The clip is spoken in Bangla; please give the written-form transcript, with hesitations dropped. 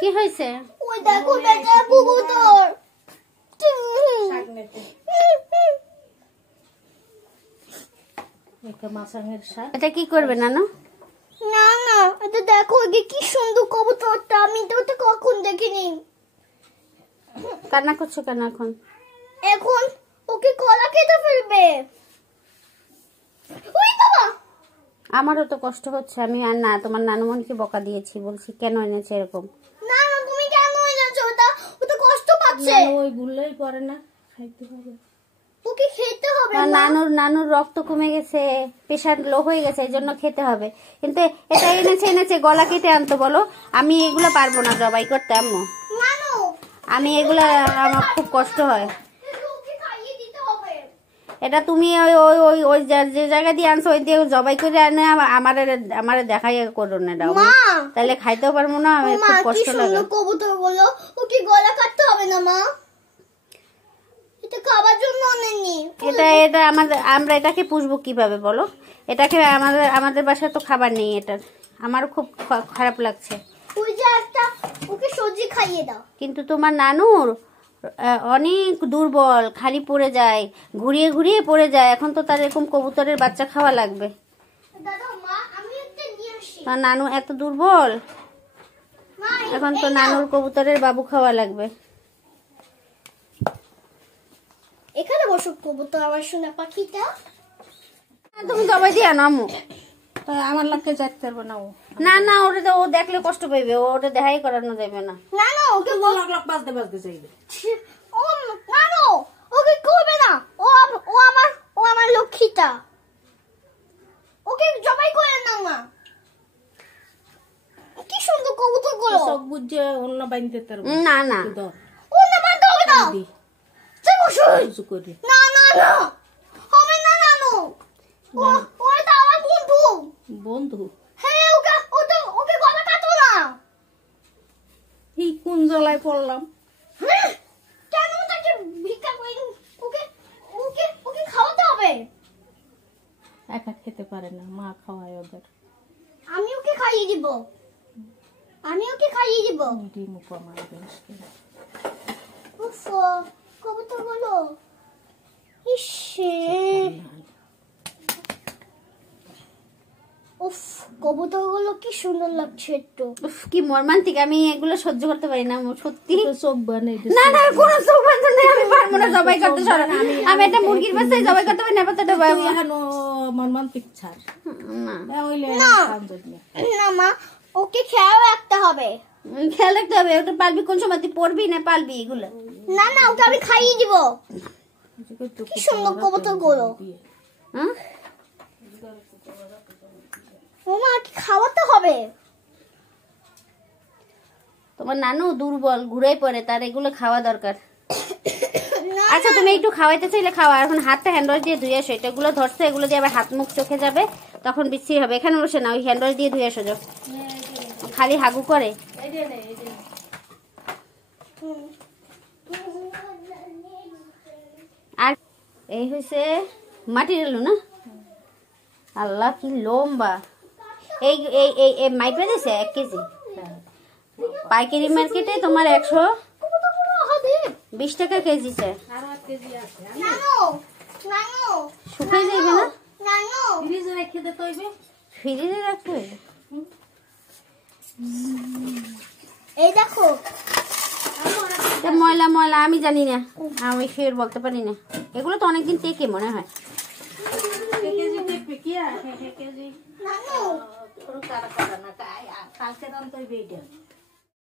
কি হয়েছে? ওই দেখো বেটা কবুতর। এটা কি করবে নানু? না না, এটা দেখো কি সুন্দর কবুতরটা, আমি তো ওটা কখন দেখিনি। কান্না করছো কেন এখন? এখন ওকে কলা খেতে ফেলবে। ওই বাবা, আমারও তো কষ্ট হচ্ছে। আমি আর না তোমার নানুমণিকে বকা দিয়েছি, বলছি কেন এনেছে এরকম। না না, তুমি কেন এনেছো ওটা? ওটা কষ্ট পাচ্ছে। ওই গুলোই করে না, খাইতে হবে। ওকে খেতে হবে। নানুর রক্ত কমে গেছে, প্রেশার লো হয়ে গেছে, এই জন্য খেতে হবে। কিন্তু এটা এনেছে গলা কেটে আনতো বলো। আমি এগুলো পারবো না জবাই করতে আম্মু। নানু, আমি এগুলা আমার খুব কষ্ট হয়। ওকে খাইয়ে দিতে হবে। এটা তুমি ওই ওই ওই ওই যে জায়গা দিয়ে আনছো ওই দিয়ে জবাই করে আনে আমারে দেখাই করো না দাও। তাহলে খাইতেও পারবো না, আমার খুব কষ্ট লাগে। কবুতর বলো ওকে গলা কাটতে হবে না মা, এটা খাবার জন্য আনেনি। এটা আমরা এটাকে পুষবো কিভাবে বলো? এটাকে আমাদের বাসায় তো খাবার নেই এটার। আমারও খুব খারাপ লাগছে। ওই যে একটা ওকে সবজি খাইয়ে দাও। কিন্তু তোমার নানুর অনেক দুর্বল, খালি পড়ে যায়, ঘুরিয়ে ঘুরিয়ে পড়ে যায়। এখন তো তার এরকম কবুতরের বাচ্চা খাওয়া লাগবে। দাদা মা, আমি একটা নিয়ে আসি। তার নানু এত দুর্বল, মা, এখন তো নানুর কবুতরের বাবু খাওয়া লাগবে। এখানে বসো কবুতর, আমার সোনা পাখিটা। তুমি জবাই দিয়ে আনো আম্মু। আমার লোককে যাইতে পারবো না। না না, ওটা তো ও দেখলে কষ্ট পাইবে, ওটা দেখাই করানো যাবে না। না না, ওকে বাজতে বাজতে চাইবে। ও না না, ওকে করবে না। ও আমার লক্ষ্মীটা, ওকে জবাই করে না মা। কি সুন্দর কবুতর গুলো। সব বুঝে অন্য বাইনতে পারবো না না, ও না, বাঁধতে হবে না। না না না, হবে না নানু। ওটা আমার বন্ধু। বন্ধু? হ্যাঁ, ওকে গলা কাটো না। এই কোন জ্বালায় পড়লাম? কেন তাকে ভিক্ষা করে? ওকে খাওয়াতে হবে। একা খেতে পারে না, মা খাওয়ায় ওদের। আমি ওকে খাইয়ে দিব। ডিম কমার বেশ। উফ, কবুতর বলো। ইসে, উফ, কবুতর গুলো কি সুন্দর লাগছে একটু। উফ, কি মর্মান্তিক। আমি এগুলো সহ্য করতে পারি না সত্যি। চোখ বানে না না, কোনো চোখ বাঁধা নেই, আমি পারবো না জবাই করতে। আমি একটা মুরগির বাচ্চায় জবাই করতে পারি না। মর্মান্তিক ছাড় না মা, ওকে খেয়াল রাখতে হবে। খেয়াল রাখতে হবে। ওটা পালবি কোন সময়? তুই পড়বি না পালবি এগুলো? না না, ওকে আমি খাইয়ে দিব। কি সুন্দর কবুতর গুলো। হ্যাঁ, মামা কি খাওয়াতে হবে? তোমার নানু দুর্বল, ঘুরাই পড়ে, তার এগুলো খাওয়া দরকার। আচ্ছা, তুমি একটু খাওয়াইতে চাইলে খাওয়া। এখন হাতটা হ্যান্ড ওয়াশ দিয়ে ধুয়ে আসো। এগুলো ধরছে, এগুলো দিয়ে আবার হাত মুখ চোখে যাবে, তখন বিশ্রী হবে। এখানে বসে না, ওই হ্যান্ড ওয়াশ দিয়ে ধুয়ে আসো। খালি হাগু করে। আর এই হয়েছে মাটির আলু না? আল্লাহ কি লম্বা। এই এই এই মাইপে দিছে 1 কেজি। পাইকারি মার্কেটে তোমার 120 টাকা কেজি। শুকাই যাবে না? ফ্রিজে রেখে দিতে হইবে। ফ্রিজে রাখতে হবে। এই দেখো, ময়লা ময়লা আমি জানি না, আমি ফের বলতে পারি না। এগুলো তো অনেকদিন থেকে মনে হয়। নানু, কালকে দাম তো